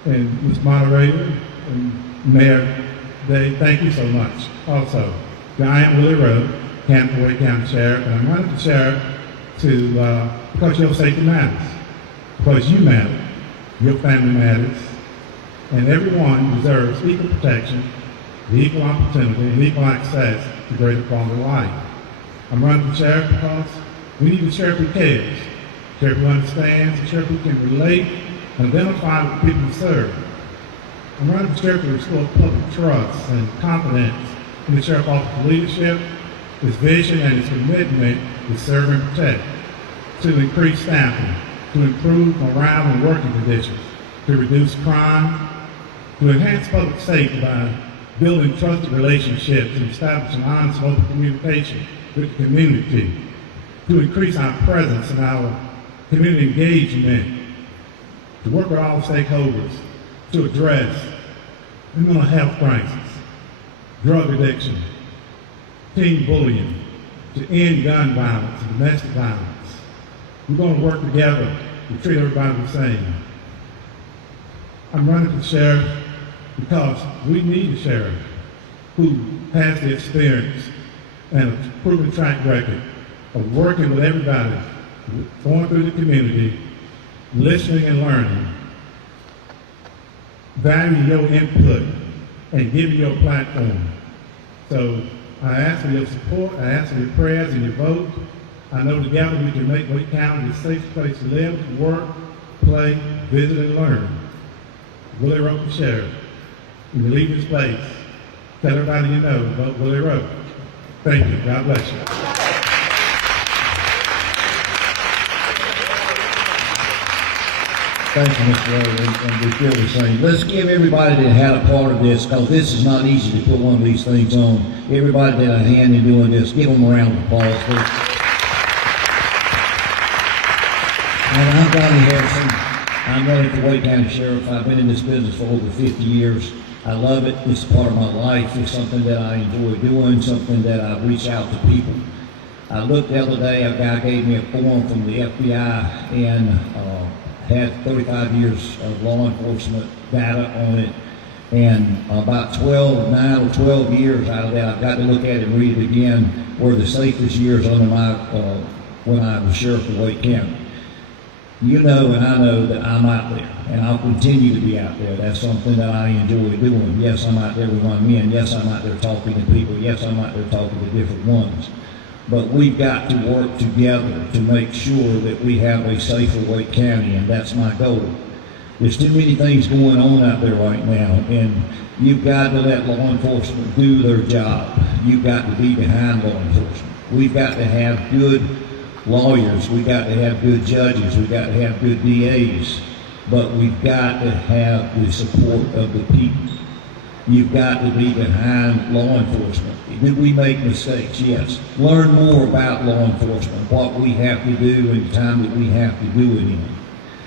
And Mr. Moderator and Mayor Day, thank you so much. Also, I am Willie Rowe, Canton Wake County Sheriff, and I'm running for sheriff because your safety matters, because you matter, your family matters, and everyone deserves equal protection, equal opportunity, and equal access to greater quality of life. I'm running for sheriff because we need a sheriff who cares, a sheriff who understands, a sheriff who can relate and identify with the people who serve. I'm running for sheriff to restore public trust and confidence in the sheriff's office leadership, his vision, and his commitment to serve and protect, to increase staffing, to improve morale and working conditions, to reduce crime, to enhance public safety by building trusted relationships and establishing honest and open communication with the community, to increase our presence and our community engagement, to work with all stakeholders to address the mental health crisis, drug addiction, teen bullying, to end gun violence and domestic violence. We're going to work together to treat everybody the same. I'm running for sheriff because we need a sheriff who has the experience and a proven track record of working with everybody, going through the community, listening and learning, valuing your input, and giving your platform. So I ask for your support, I ask for your prayers and your vote. I know together we can make Wake County a safe place to live, work, play, visit, and learn. Willie Rowe for sheriff. When you leave this place, tell everybody you know about Willie Rowe. Thank you. God bless you. Thank you, Mr. Rowe, and we feel the same. Let's give everybody that had a part of this, because this is not easy to put one of these things on. Everybody that had a hand in doing this, give them a round of applause, please. And I'm Donnie Harrison. I'm running for Wake County Sheriff. I've been in this business for over 50 years. I love it. It's part of my life. It's something that I enjoy doing, something that I reach out to people. I looked the other day, a guy gave me a form from the FBI and had 35 years of law enforcement data on it. And about 9 or 12 years out of that, I've got to look at it and read it again, were the safest years under my, when I was sheriff of Wake County. You know and I know that I'm out there, and I'll continue to be out there. That's something that I enjoy doing. Yes, I'm out there with my men. Yes, I'm out there talking to people. Yes, I'm out there talking to different ones. But we've got to work together to make sure that we have a safer Wake County, and that's my goal. There's too many things going on out there right now, and you've got to let law enforcement do their job. You've got to be behind law enforcement. We've got to have good lawyers, we've got to have good judges, we've got to have good DAs, but we've got to have the support of the people. You've got to be behind law enforcement. Did we make mistakes? Yes. Learn more about law enforcement, what we have to do and the time that we have to do it in.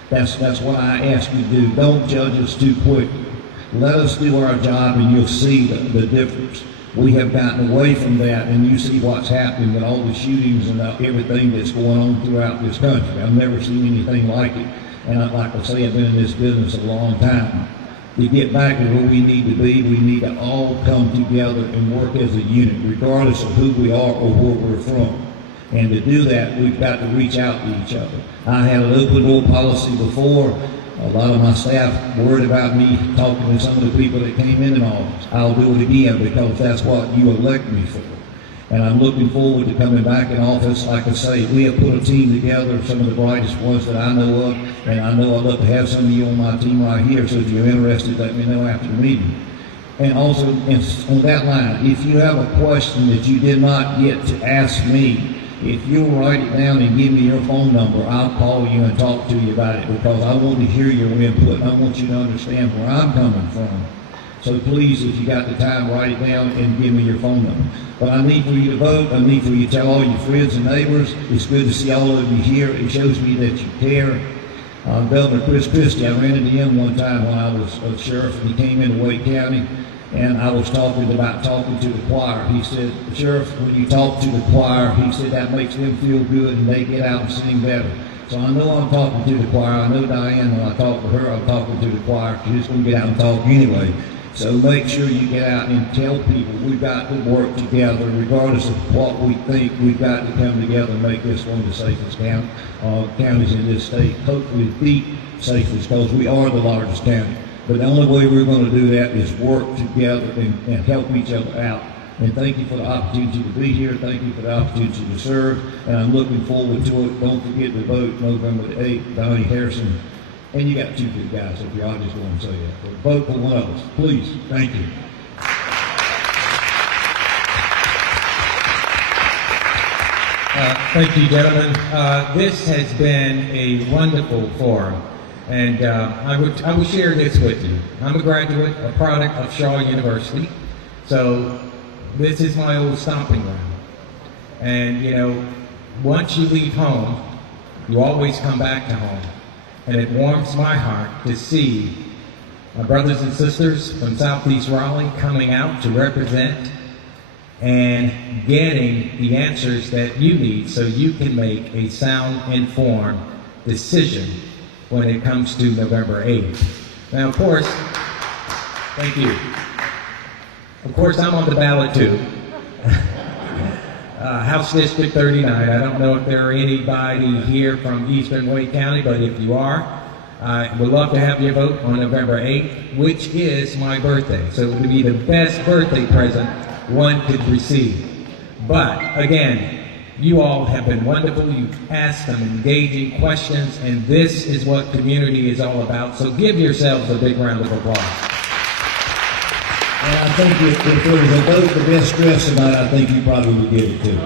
That's what I ask you to do. Don't judge us too quickly. Let us do our job and you'll see the difference. We have gotten away from that, and you see what's happening with all the shootings and everything that's going on throughout this country. I've never seen anything like it. And like I say, I've been in this business a long time. To get back to where we need to be, we need to all come together and work as a unit, regardless of who we are or where we're from. And to do that, we've got to reach out to each other. I had an open door policy before. A lot of my staff worried about me talking to some of the people that came in office. I'll do it again because that's what you elect me for. And I'm looking forward to coming back in office. Like I say, we have put a team together, some of the brightest ones that I know of, and I know I'd love to have some of you on my team right here, so if you're interested, let me know after the meeting. And also, on that line, if you have a question that you did not get to ask me, if you'll write it down and give me your phone number, I'll call you and talk to you about it, because I want to hear your input, and I want you to understand where I'm coming from. So please, if you got the time, write it down and give me your phone number. But I need for you to vote. I need for you to tell all your friends and neighbors. It's good to see all of you here. It shows me that you care. Governor Chris Christie, I ran into him one time when I was a sheriff, and he came into Wake County, and I was talking to the choir. He said, Sheriff, when you talk to the choir, he said that makes them feel good and they get out and sing better. So I know I'm talking to the choir. I know Diane, when I talk to her, I'm talking to the choir. She's going to get out and talk anyway. So make sure you get out and tell people we've got to work together, regardless of what we think. We've got to come together and make this one of the safest counties in this state. Hopefully the safest, because we are the largest county. But the only way we're going to do that is work together and help each other out. And thank you for the opportunity to be here. Thank you for the opportunity to serve. And I'm looking forward to it. Don't forget to vote November the 8th, Donnie Harrison. And you got two good guys up here. I just want to say that. But vote for one of us, please. Thank you. Thank you, gentlemen. This has been a wonderful forum, and I will share this with you. I'm a graduate, a product of Shaw University, so this is my old stomping ground. And you know, once you leave home, you always come back to home. And it warms my heart to see my brothers and sisters from Southeast Raleigh coming out to represent and getting the answers that you need so you can make a sound, informed decision when it comes to November 8th. Now, of course, thank you. Of course, I'm on the ballot too. House District 39. I don't know if there are anybody here from Eastern Wake County, but if you are, I would love to have your vote on November 8th, which is my birthday. So it would be the best birthday present one could receive. But again, you all have been wonderful. You've asked some engaging questions, and this is what community is all about. So give yourselves a big round of applause. And I think if there was a vote for best dress tonight, I think you probably would get it too.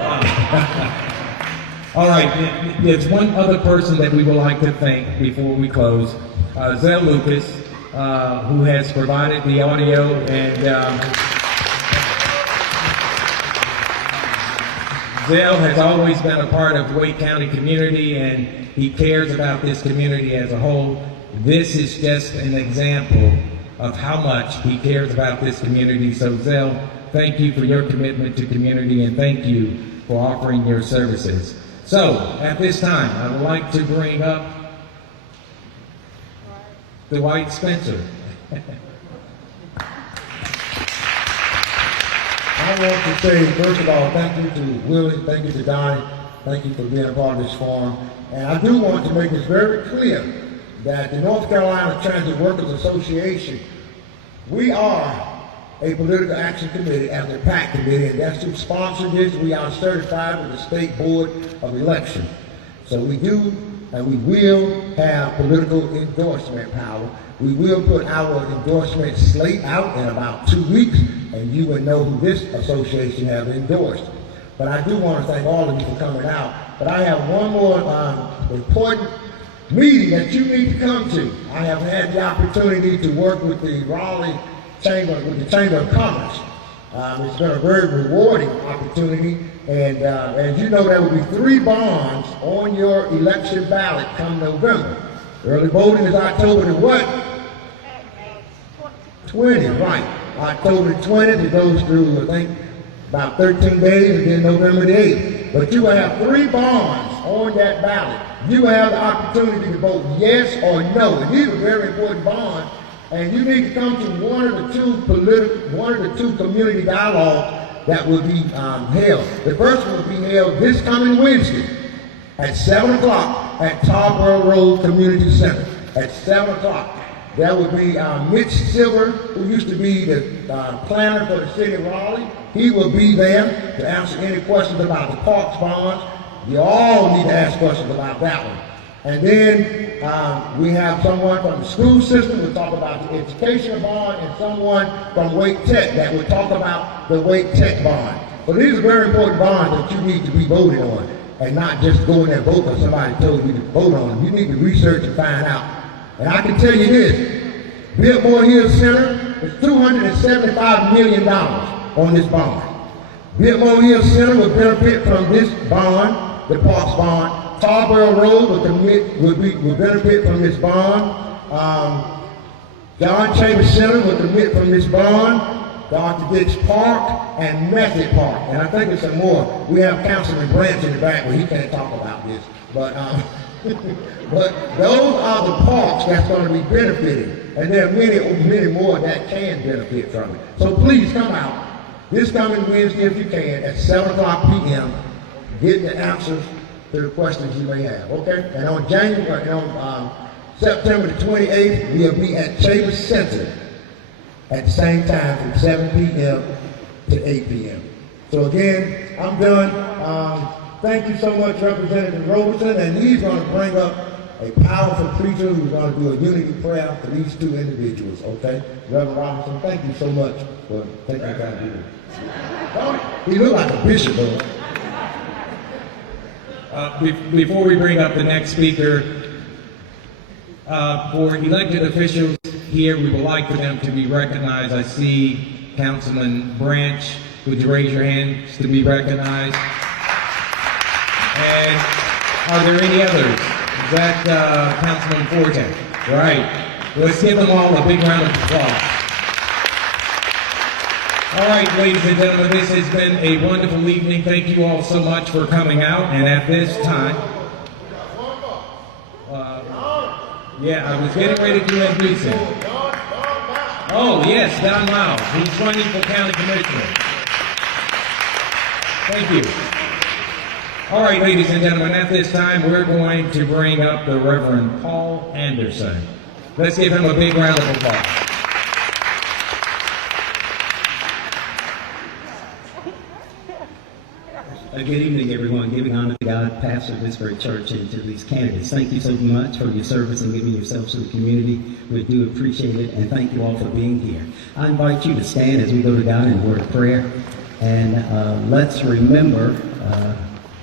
All right, there's one other person that we would like to thank before we close. Zell Lucas, who has provided the audio, and Zell has always been a part of Wake County community, and he cares about this community as a whole. This is just an example of how much he cares about this community. So Zell, thank you for your commitment to community, and thank you for offering your services. So at this time, I would like to bring up Dwight Spencer. I want to say, first of all, thank you to Willie, thank you to Donnie, thank you for being a part of this forum. And I do want to make this very clear that the North Carolina Transit Workers Association, we are a political action committee as a PAC committee, and that's who sponsored this. We are certified with the State Board of Election. So we do, and we will have political endorsement power. We will put our endorsement slate out in about 2 weeks, and you will know who this association has endorsed. But I do want to thank all of you for coming out. But I have one more important meeting that you need to come to. I have had the opportunity to work with the Raleigh the Chamber of Commerce. It's been a very rewarding opportunity, and as you know, there will be 3 bonds on your election ballot come November. Early voting is October the what? 20, right. October the 20th, it goes through, I think, about 13 days, and then November the 8th. But you will have 3 bonds on that ballot. You will have the opportunity to vote yes or no. And these are very important bonds, and you need to come to one of the two community dialogues that will be held. The first one will be held this coming Wednesday at 7 o'clock at Tarboro Road Community Center. At 7 o'clock. There will be Mitch Silver, who used to be the planner for the city of Raleigh. He will be there to answer any questions about the parks bonds. You all need to ask questions about that one. And then we have someone from the school system who will talk about the educational bond, and someone from Wake Tech that will talk about the Wake Tech bond. But these are very important bonds that you need to be voting on, and not just go in there and vote because somebody told you to vote on them. You need to research and find out. And I can tell you this, Biltmore Hill Center is $275 million on this bond. Biltmore Hill Center will benefit from this bond, the parks bond. Tarboro Road will benefit from this bond. John Chambers Center will benefit from this bond. Dr. Dix Park and Method Park. And I think there's some more. We have Councilman Branch in the back, but he can't talk about this. But but those are the parks that's going to be benefiting. And there are many more that can benefit from it. So please come out this coming Wednesday if you can at 7 o'clock p.m. Get the answers to the questions you may have, okay? And on September the 28th, we'll be at Chambers Center at the same time from 7 p.m. to 8 p.m. So again, I'm done. Thank you so much, Representative Robertson, and he's going to bring up a powerful preacher who's going to do a unity prayer for these 2 individuals, okay? Reverend Robertson, thank you so much for taking the time to do this. He looks like a bishop, though. Before we bring up the next speaker, for elected officials here, we would like for them to be recognized. I see Councilman Branch. Would you raise your hands to be recognized? And are there any others? Is that Councilman Forte? Right. Let's give them all a big round of applause. All right, ladies and gentlemen, this has been a wonderful evening. Thank you all so much for coming out. And at this time, I was getting ready to introduce him. Oh, yes, Don Miles. He's running for County Commissioner. Thank you. All right, ladies and gentlemen, at this time, we're going to bring up the Reverend Paul Anderson. Let's give him a big round of applause. Good evening, everyone. Giving honor to God, pastor of this great church, and to these candidates. Thank you so much for your service and giving yourselves to the community. We do appreciate it, and thank you all for being here. I invite you to stand as we go to God in a word of prayer. And let's remember,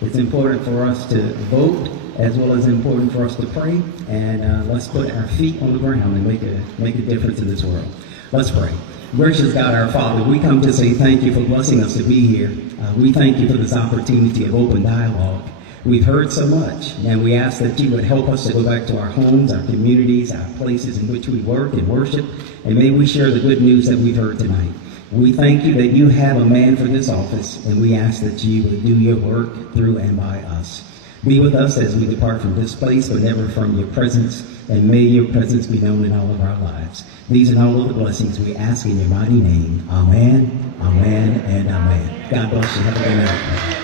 it's important for us to vote, as well as important for us to pray. And let's put our feet on the ground and make a difference in this world. Let's pray. Gracious God, our Father, we come to say thank you for blessing us to be here. We thank you for this opportunity of open dialogue. We've heard so much, and we ask that you would help us to go back to our homes, our communities, our places in which we work and worship, and may we share the good news that we've heard tonight. We thank you that you have a man for this office, and we ask that you would do your work through and by us. Be with us as we depart from this place, but never from your presence, and may your presence be known in all of our lives. These and all of the blessings we ask in your mighty name. Amen, amen, and amen. God bless you. Have a good night.